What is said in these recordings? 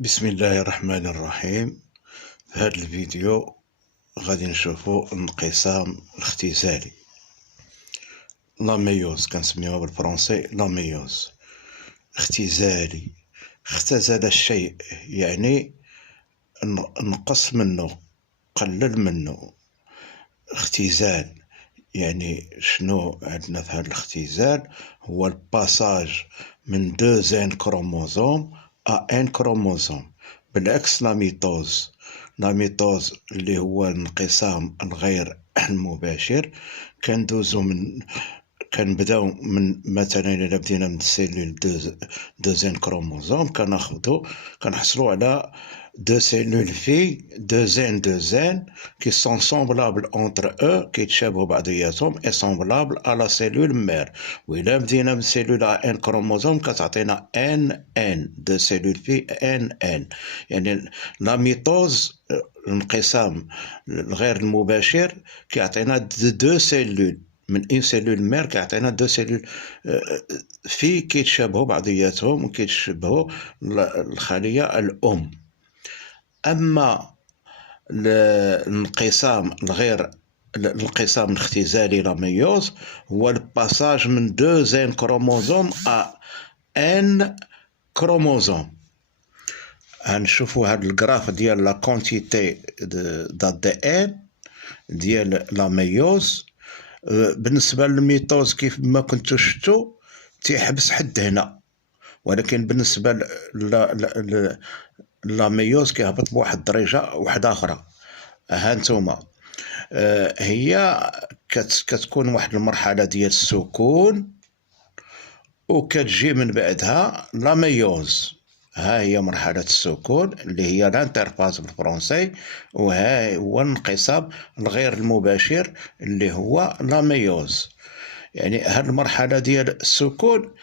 بسم الله الرحمن الرحيم. في هذا الفيديو غادي نشوفوا الانقسام الاختزالي، لا ميوز كنسميوها بالفرنسي لا ميوز. اختزالي، اختزل الشيء يعني نقص منه، قلل منه. اختزال يعني شنو عندنا في هذا الاختزال؟ هو الباساج من دو زين كروموزوم ان كروموزوم. بالعكس لا ميتوز اللي هو الانقسام الغير المباشر كنبداو من مثلا الا بدينا من السيلول دو زين كروموزوم كنحصلوا على deux cellules filles, deux zènes qui sont semblables entre eux, كيتشابهوا بعضياتهم et semblables à la cellule mère. وإلا بدينا من cellule à n كروموزوم كتعطينا n deux cellules filles n. يعني لا ميتوز الانقسام الغير المباشر كيعطينا دو سيلول من اون سيلول مير، كيعطينا دو سيلول في كيتشابهوا بعضياتهم وكيتشبهوا الخلية الأم. أما الانقسام الاختزالي لا ميوز هو الباساج من دو زين كروموزوم ا ان كروموزوم. غنشوفوا هاد الجراف ديال لا كونتيتي دي ان ديال لا ميوز. بالنسبه للميتوز كيف ما كنتو شفتوا تيحبس حد هنا، ولكن بالنسبه لا ميوز كيهبط بواحد الدرجه واحده اخرى. ها نتوما هي كتكون واحد المرحله ديال السكون وكتجي من بعدها لا ميوز. ها هي مرحله السكون اللي هي لانترفاز بالفرنسي، وها هو الانقسام الغير المباشر اللي هو لا ميوز. يعني هاد المرحله ديال السكون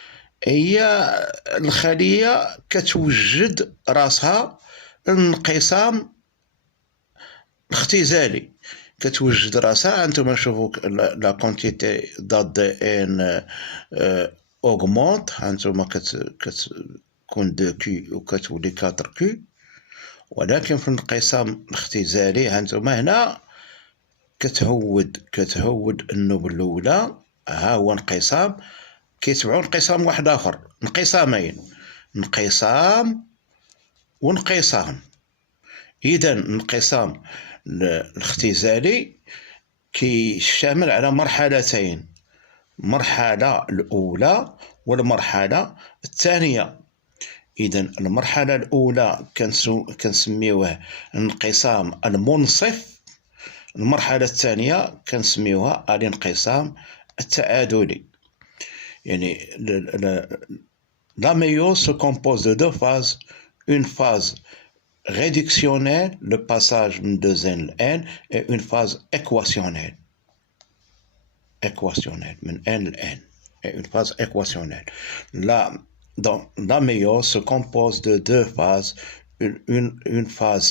هي الخليه كتوجد راسها الانقسام الاختزالي، كتوجد راسها. انتم شوفوا لا كونتيتي دي ان اوغمونت، هانتوما كتكون دو كي وكتولي 4 كي، ولكن في الانقسام الاختزالي هانتوما هنا كتهود النوب الاولى. ها هو انقسام كيتبعو انقسام واحد اخر، انقسامين، انقسام وانقسام. اذا الانقسام الاختزالي كيشتمل على مرحلتين، المرحله الاولى والمرحله الثانيه. اذا المرحله الاولى كنسميوه الانقسام المنصف، المرحله الثانيه كنسميوها الانقسام التعادلي. يعني la méiose se compose de deux phases, une phase réductionnelle, le passage de N, et une phase équationnelle, من N à N, et une phase équationnelle. La méiose se compose de deux phases, une phase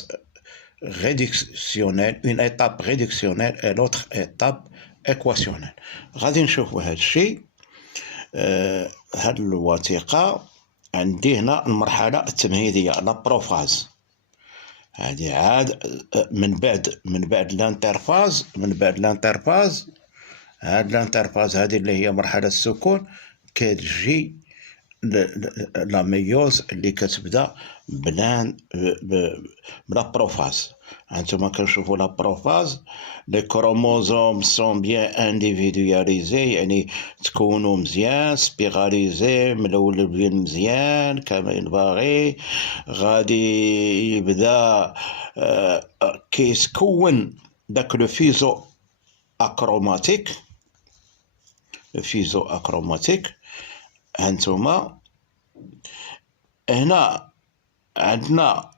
réductionnelle, une étape réductionnelle et l'autre étape équationnelle. غادي نشوفوا هذا الشيء. هاد الوثيقة عندي هنا المرحلة التمهيدية لا بروفاز. هذه عاد من بعد الانترفاز، هاد الانترفاز هذه اللي هي مرحلة السكون كتجي لا ميوز اللي كتبدا بلا بروفاز. هانتوما كنشوفوا لا بروفاز، لي كروموزوم سون بيان انديفيدواليزي، يعني تكونوا مزيان سبيغاليزي ملولين مزيان كما ينبغي. غادي يبدا كيتكون داك لو فيزو اكروماتيك. هانتوما هنا عندنا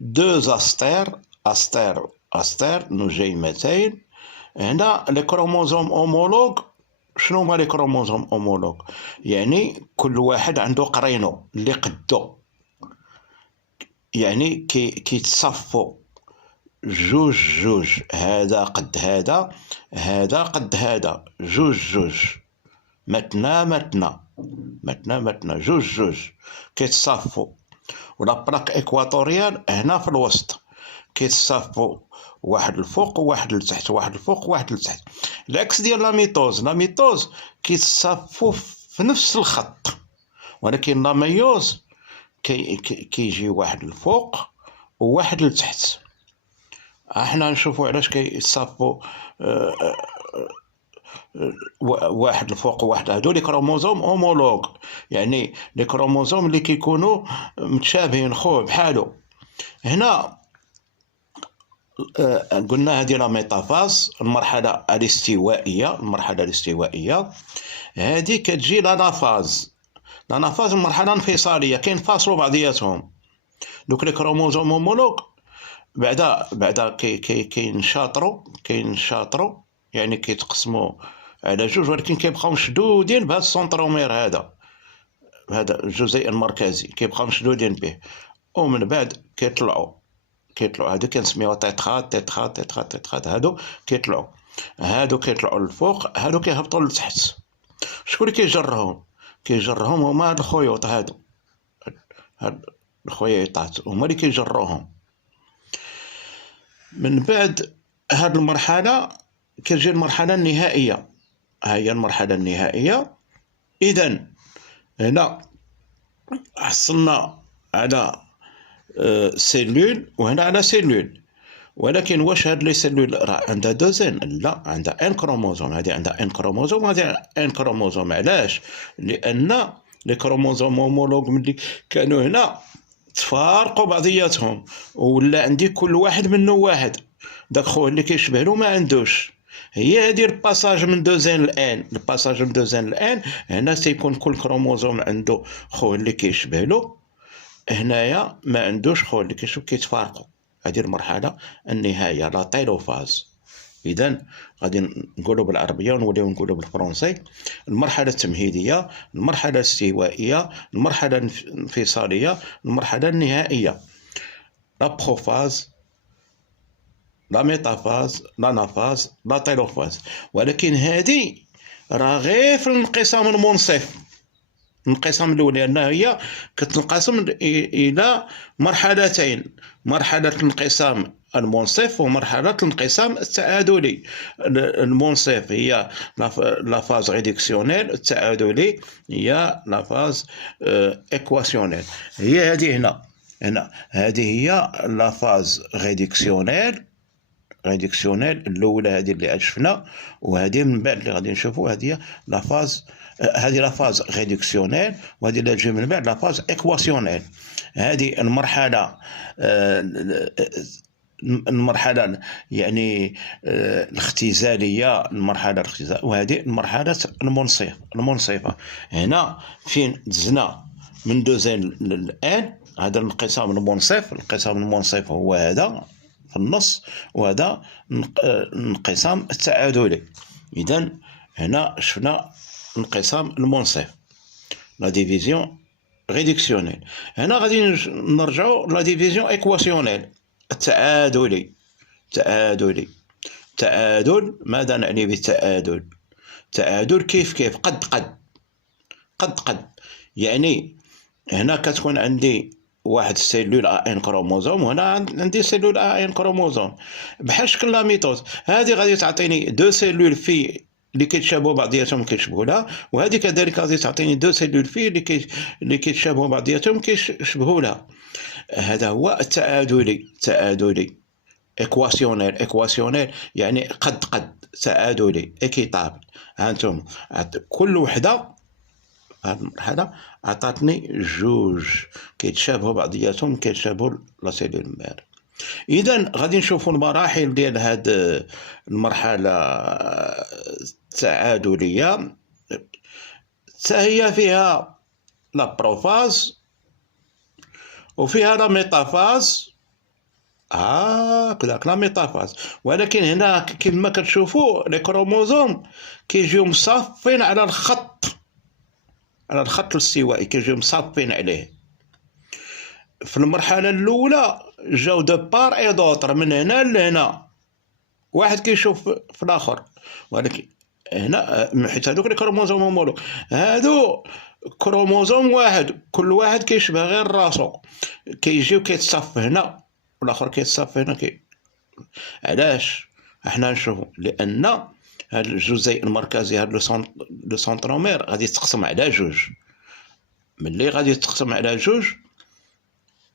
دو استير نجيمتين. هنا لي كروموزوم اومولوج. شنو هما لي كروموزوم اومولوج؟ يعني كل واحد عنده قرينو اللي قدو، يعني كيتصفوا جوج، هذا قد هذا، هذا قد هذا، جوج متنا جوج كيتصافوا. ولا بلاك إكواتوريال هنا في الوسط، كيتصافوا واحد الفوق وواحد لتحت، واحد الفوق وواحد لتحت. العكس ديال لا ميتوز كيتصافوا في نفس الخط، ولكن لا ميوز كيجي واحد الفوق وواحد لتحت. احنا نشوفوا علاش كيتصافوا واحد الفوق وواحد. هادو لي كروموزوم هومولوج، يعني لي كروموزوم اللي كيكونوا متشابهين خوه بحالو. هنا قلنا هذه لا ميتافاز، المرحله الاستوائيه. هذه كتجي لانافاز. المرحله انفصاليه، كينفصلوا بعضياتهم. دوك لي كروموزوم هومولوج بعدا كينشاطروا، يعني كيتقسموا على جوج، ولكن كيبقاو مشدودين بهذا السنترومير، هذا الجزيء المركزي كيبقاو مشدودين به، ومن بعد كيطلعوا هادو كنسميوها تيتراد. هادو كيطلعوا للفوق، هادو كيهبطوا لتحت. شكون اللي كيجرهم؟ هما هاد الخيوط، هاد الخيوطات هما اللي كيجروهم. من بعد هاد المرحله كتجي المرحله النهائيه. ها هي المرحله النهائيه. اذا هنا حصلنا على سيلول، وهنا على سيلول، ولكن واش هاد لي سيلول راه عندها دوزين؟ لا، عندها ان كروموزوم. هذه عندها ان كروموزوم وهذه ان كروموزوم. علاش؟ لان لي كروموزوم هومولوج ملي كانوا هنا تفارقوا بعضياتهم، ولا عندي كل واحد منه واحد، داك خوه اللي كيشبه له ما عندوش. هي هذه الباساج من دوزين لان. هنا سيكون كل كروموزوم عنده خوه اللي كيشبه له، هنايا ما عندوش خوه اللي كيشبه، كيتفارقوا. هذه المرحله النهائيه، لا تيلوفاز. اذا غادي نقولوا بالعربيه ونوليو نقولوا بالفرنسي: المرحله التمهيديه، المرحله الاستوائيه، المرحله الانفصاليه، المرحله النهائيه. لا بروفاز، لا ميتافاز، لا نافاز، لا تيلوفاز. ولكن هذه راه غير في الانقسام المنصف، الانقسام الاول، لانها هي كتنقسم الى مرحلتين: مرحله الانقسام المنصف ومرحله الانقسام التعادلي. المنصف هي لا فاز ريدكسيونيل، التعادلي هي لا فاز ايكواسيونيل. هي هذه هنا هذه هي لا فاز ريدكسيونيل الاولى، هذه اللي شفنا، وهذه من بعد اللي غادي نشوفوا هذه لا فاز، هذه لا فاز ريدكسيونيل، وهذه اللي تجي من بعد لا فاز ايكواسيونيل. هذه المرحله يعني الاختزاليه، وهذه المرحله المنصفه. هنا فين دزنا من دوزين للان، هذا الانقسام المنصف هو هذا في النص، وهذا الانقسام التعادلي. اذا هنا شفنا الانقسام المنصف، لا ديفيزيون ريدكسيونيل. هنا غادي نرجعوا لا ديفيزيون ايكواسيونيل، التعادلي. تعادل، ماذا نعني بالتعادل؟ تعادل كيف قد يعني هنا كتكون عندي واحد سيلول ان كروموزوم، وهنا عندي سيلول ان كروموزوم، بحال شكل لا ميتوز. هذه غادي تعطيني دو سيلول في اللي كيتشابهوا بعضياتهم كيشبهوا لها، وهذه كذلك غادي تعطيني دو سيلول في اللي كيتشابهوا بعضياتهم كيشبهوا لها. هذا هو التعادلي. ايكواسيونيل يعني قد تعادلي، ايكيتابل. هانتم كل وحده هاد المرحله عطاتني جوج كيتشابهوا بعضياتهم، كيتشابهوا لا سيلول مير. اذا غادي نشوفوا المراحل ديال هاد المرحله التعادليه. هي فيها لا بروفاز وفيها لا ميتافاز، هكذاك لا ميتافاز. ولكن هنا كما كتشوفوا لي كروموزوم كيجيو مصافين على الخط الاستوائي، كيجيو مصافين عليه. في المرحله الاولى جاو دو بار اي دوطر، من هنا لهنا، واحد كيشوف في الاخر. ولكن هنا حيت هذوك لي كروموزوم هومولوج هادو كروموزوم واحد، كل واحد كيشبه غير راسو، كيجيو كيتصف هنا والاخر كيتصف هنا علاش؟ احنا نشوفو لان هاد الجزيء المركزي، هاد لو سونترومير غادي يتقسم على جوج. ملي غادي يتقسم على جوج،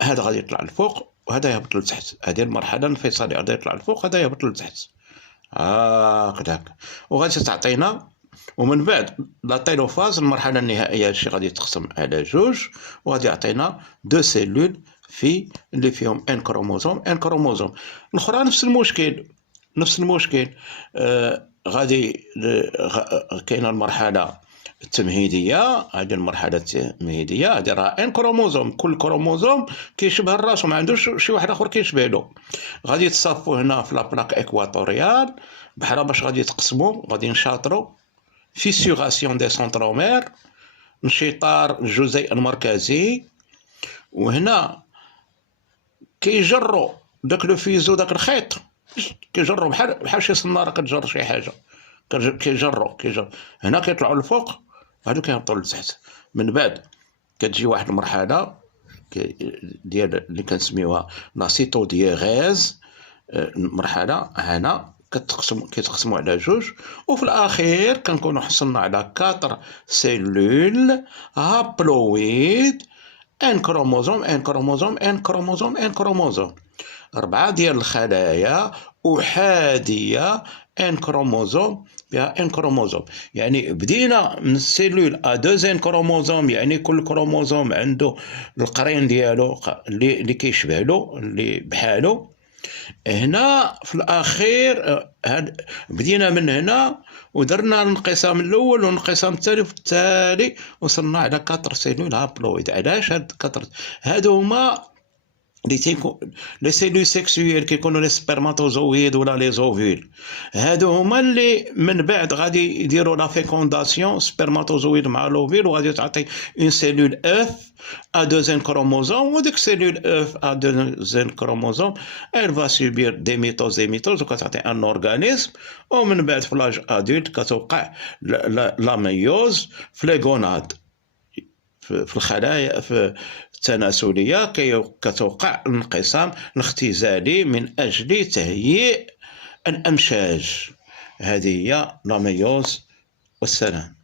هذا غادي يطلع لفوق وهذا يهبط لتحت. هذه المرحله الانفصاليه، غادي يطلع لفوق هذا يهبط لتحت هكذاك، وغادي تعطينا. ومن بعد لا تيلوفاز، المرحله النهائيه، هادشي غادي يتقسم على جوج وغادي يعطينا دو سيلول اللي فيهم ان كروموزوم. الاخرى نفس المشكل. غادي كاينه المرحله التمهيديه. هذه المرحله التمهيديه هذه راه ان كروموزوم، كل كروموزوم كيشبه الراس وما عندوش شي واحد اخر كيشبه له. غادي يتصافوا هنا في لابلاك اكواتوريال بحال باش غادي يتقسموا، غادي نشاطروا فيسيغاسيون دي سونترومير، انشطار الجزيء المركزي. وهنا كيجروا داك لو فيزو، داك الخيط كيجروا بحال شي صناره كتجر شي حاجه، كيجروا هنا كيطلعوا للفوق، هادو كيهبطوا لتحت. من بعد كتجي واحد المرحله ديال اللي كنسميوها لا سيتوديغيز. المرحله هنا كيتقسموا على جوج، وفي الاخير كنكونوا حصلنا على 4 سيلول هابلويد، ان كروموزوم. 4 ديال الخلايا احاديه ان كروموزوم بها ان كروموزوم. يعني بدينا من السيلول ا دوزين كروموزوم، يعني كل كروموزوم عنده القرين ديالو اللي كيشبه له، اللي بحالو. هنا في الاخير بدينا من هنا ودرنا الانقسام الاول والانقسام الثاني، وفي التالي وصلنا على 4 سيلول هابلويد. علاش هادو هما لي سيلول سيكسويل، كيكونوا لي سبرماتوزويد ولا لي زوفيل. هادو هما اللي من بعد غادي يديروا لا فيكونداسيون، سبرماتوزويد مع لوفيل، وغادي تعطي اون سيلول اف ا دوزين كروموزوم. وديك سيلول اف ا دوزين كروموزوم elle va subir des ميتوز وكتعطي ان اورغانيزم. ومن بعد في لاج ادولت كتوقع لا ميوز في لي غوناد، في الخلايا في التناسليه كتوقع الانقسام الاختزالي من اجل تهيئ الامشاج. هذه هي لا ميوز. والسلام.